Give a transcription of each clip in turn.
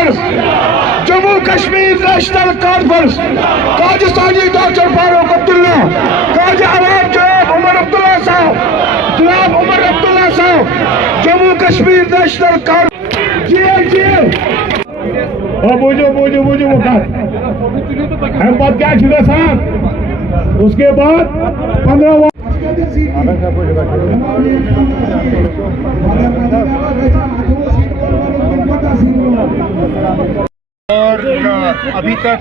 Conference, Jammu Kashmir National Conference, काजी साजी doctor Farooq Abdullah, काजी आवाम जनाब उमर अब्दुल्ला साहब, जनाब उमर अब्दुल्ला साहब, जम्मू कश्मीर नेशनल कॉन्फ्रेंस। बुझो हम बात क्या छुड़ा साहब, उसके बाद 15 और अभी तक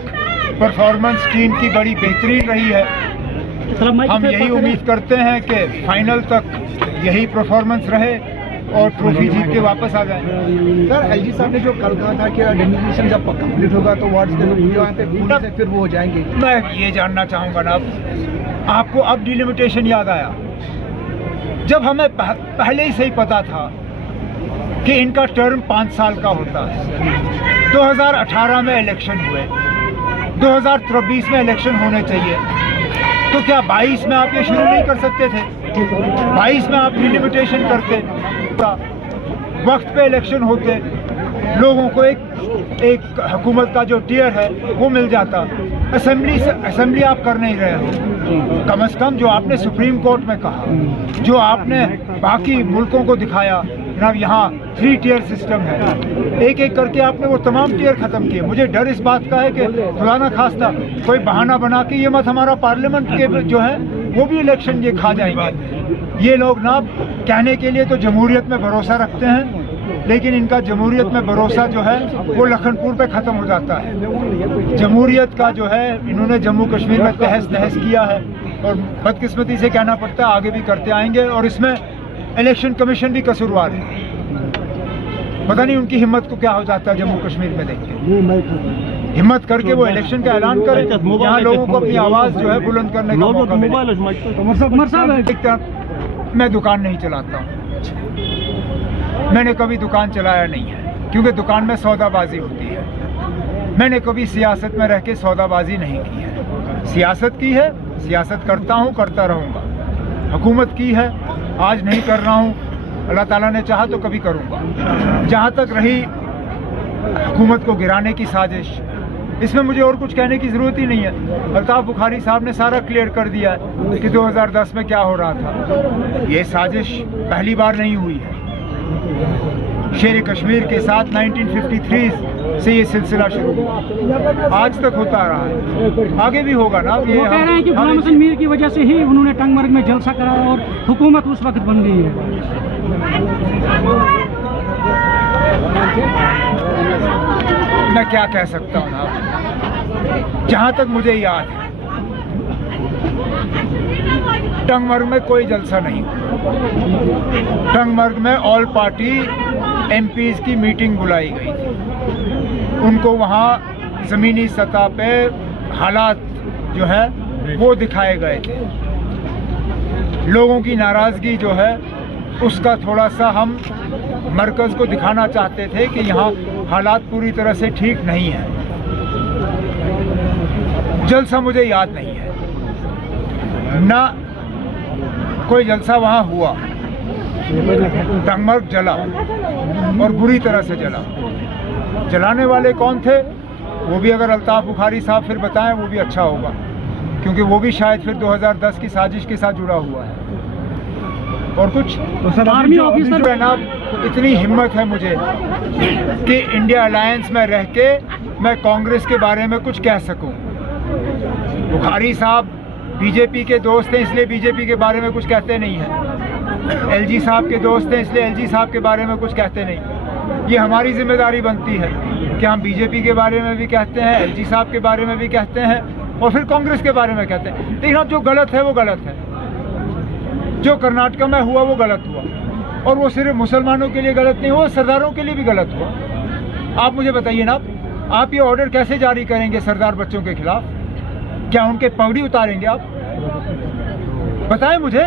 परफॉर्मेंस टीम की बड़ी बेहतरीन रही है। हम यही उम्मीद करते हैं कि फाइनल तक यही परफॉर्मेंस रहे और ट्रॉफी जीत के वापस आ जाए। सर, एलजी साहब ने जो कल कहा था कि डेलिमिनेशन जब कंप्लीट होगा तो वार्ड्स के लोग से फिर वो हो जाएंगे। मैं ये जानना चाहूँगा ना, आपको अब डिलिमिटेशन याद आया जब हमें पहले ही से ही पता था कि इनका टर्म 5 साल का होता है। 2018 में इलेक्शन हुए, 2024 में इलेक्शन होने चाहिए, तो क्या 22 में आप ये शुरू नहीं कर सकते थे? 22 में आप डिलिमिटेशन करते, वक्त पे इलेक्शन होते, लोगों को एक हुकूमत का जो टियर है वो मिल जाता। असेंबली आप कर नहीं रहे हो। कम से कम जो आपने सुप्रीम कोर्ट में कहा, जो आपने बाकी मुल्कों को दिखाया जनाब यहाँ 3 टियर सिस्टम है, एक एक करके आपने वो तमाम टियर ख़त्म किए। मुझे डर इस बात का है कि खुदा न खास्ता कोई बहाना बना के ये मत हमारा पार्लियामेंट के जो है वो भी इलेक्शन ये खा जाएंगे। ये लोग ना कहने के लिए तो जमहूरियत में भरोसा रखते हैं, लेकिन इनका जमहूरियत में भरोसा जो है वो लखनपुर पे ख़त्म हो जाता है। जमहूरियत का जो है इन्होंने जम्मू कश्मीर में तहस नहस किया है और बदकिस्मती से कहना पड़ता है आगे भी करते आएंगे। और इसमें इलेक्शन कमीशन भी कसूरवार है। पता नहीं उनकी हिम्मत को क्या हो जाता है जम्मू कश्मीर में। देखिए, हिम्मत करके वो इलेक्शन का ऐलान करें, यहाँ लोगों को अपनी आवाज़ जो है बुलंद करने का मौका मिले। मैं दुकान नहीं चलाता हूँ, मैंने कभी दुकान चलाया नहीं है, क्योंकि दुकान में सौदाबाजी होती है। मैंने कभी सियासत में रह के सौदाबाजी नहीं की है। सियासत की है, सियासत करता हूँ, करता रहूँगा। हुकूमत की है, आज नहीं कर रहा हूँ, अल्लाह ताला ने चाहा तो कभी करूँगा। जहाँ तक रही हुकूमत को गिराने की साजिश, इसमें मुझे और कुछ कहने की ज़रूरत ही नहीं है। अल्ताफ़ बुखारी साहब ने सारा क्लियर कर दिया है कि 2010 में क्या हो रहा था। ये साजिश पहली बार नहीं हुई है। शेर कश्मीर के साथ 1953 से ये सिलसिला शुरू हुआ, आज तक होता रहा है, आगे भी होगा ना। ये कह रहे हैं कि गुलाम हसन मीर की वजह से ही उन्होंने टंगमर्ग में जलसा कराया और हुकूमत उस वक्त बन गई है। मैं क्या कह सकता हूँ ना, जहाँ तक मुझे याद है टंगमर्ग में कोई जलसा नहीं हुआ। टंगमर्ग में ऑल पार्टी एमपीज़ की मीटिंग बुलाई गई थी। उनको वहाँ ज़मीनी सतह पे हालात जो है वो दिखाए गए थे। लोगों की नाराज़गी जो है उसका थोड़ा सा हम मरकज़ को दिखाना चाहते थे कि यहाँ हालात पूरी तरह से ठीक नहीं है। जलसा मुझे याद नहीं है, ना कोई जलसा वहाँ हुआ। टंगमर्ग जला और बुरी तरह से जला। जलाने वाले कौन थे वो भी अगर अल्ताफ़ बुखारी साहब फिर बताएं वो भी अच्छा होगा, क्योंकि वो भी शायद फिर 2010 की साजिश के साथ जुड़ा हुआ है। और कुछ तो सर आर्मी ऑफिसर जनाब, इतनी हिम्मत है मुझे कि इंडिया अलायंस में रह के मैं कांग्रेस के बारे में कुछ कह सकूं। बुखारी साहब बीजेपी के दोस्त हैं इसलिए बीजेपी के बारे में कुछ कहते नहीं हैं। एलजी साहब के दोस्त हैं इसलिए एलजी साहब के बारे में कुछ कहते नहीं। ये हमारी जिम्मेदारी बनती है कि हम बीजेपी के बारे में भी कहते हैं, एलजी साहब के बारे में भी कहते हैं और फिर कांग्रेस के बारे में कहते हैं। लेकिन अब जो गलत है वो गलत है। जो कर्नाटक में हुआ वो गलत हुआ, और वो सिर्फ मुसलमानों के लिए गलत नहीं हुआ, सरदारों के लिए भी गलत हुआ। आप मुझे बताइए ना, आप ये ऑर्डर कैसे जारी करेंगे सरदार बच्चों के खिलाफ? क्या उनके पगड़ी उतारेंगे आप? बताएं मुझे,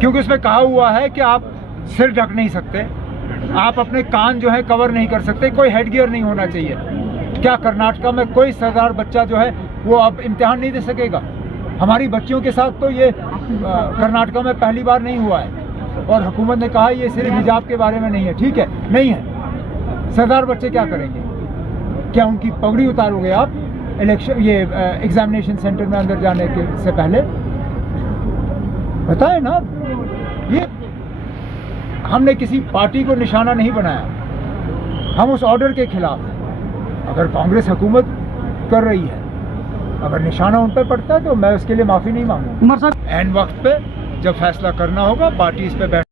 क्योंकि उसमें कहा हुआ है कि आप सिर ढक नहीं सकते, आप अपने कान जो है कवर नहीं कर सकते, कोई हेड गियर नहीं होना चाहिए। क्या कर्नाटक में कोई सरदार बच्चा जो है वो अब इम्तिहान नहीं दे सकेगा? हमारी बच्चियों के साथ तो ये कर्नाटक में पहली बार नहीं हुआ है, और हुकूमत ने कहा ये सिर्फ हिजाब के बारे में नहीं है। ठीक है, नहीं है, सरदार बच्चे क्या करेंगे? क्या उनकी पगड़ी उतारोगे आप इलेक्शन ये एग्जामिनेशन सेंटर में अंदर जाने के से पहले? बताएं ना। ये हमने किसी पार्टी को निशाना नहीं बनाया, हम उस ऑर्डर के खिलाफ हैं। अगर कांग्रेस हुकूमत कर रही है, अगर निशाना उन पर पड़ता है तो मैं उसके लिए माफ़ी नहीं मांगूंगा। उमर साहब एन वक्त पे जब फैसला करना होगा पार्टी इस पे बैठ